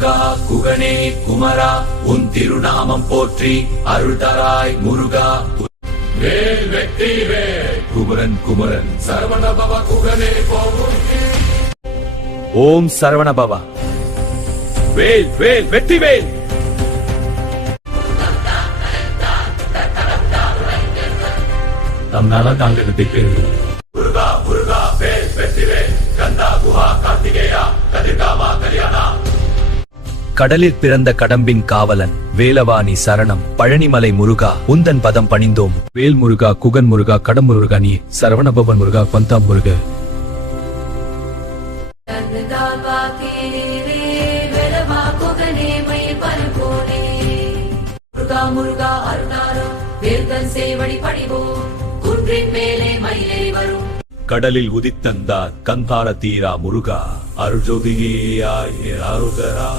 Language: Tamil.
முருகா குகனே குமரா உன் திருநாமம் போற்றி அருள் தராய் முருகா. வேல் வெற்றி வேல் குமரன் குமரன் சரவணபவ குகனே போற்றி. ஓம் சரவணபவ. வேல் வேல் வெற்றி வேல். நம் நல தாண்டகத்தை பெறும் முருகா முருகா வேல் வெற்றி வேல் கந்தா குஹா கார்த்திகேயா கதிர்காமா கல்யாணா. கடலில் பிறந்த கடம்பின் காவலன் வேலவாணி சரணம் பழனிமலை முருகா உந்தன் பதம் பணிந்தோம். வேல் முருகா குகன் முருகா கடம் முருகா நீ சரவணபவன் முருகா பந்தா முருக. முருகா அருணாரம் வேல்தன் சேவடி பணிவோம் குன்றின் மேலே மயிலேறி வரும். கடலில் உதித்தந்தார் கந்தார தீரா முருகா அருஜோதியாய் அருகரா.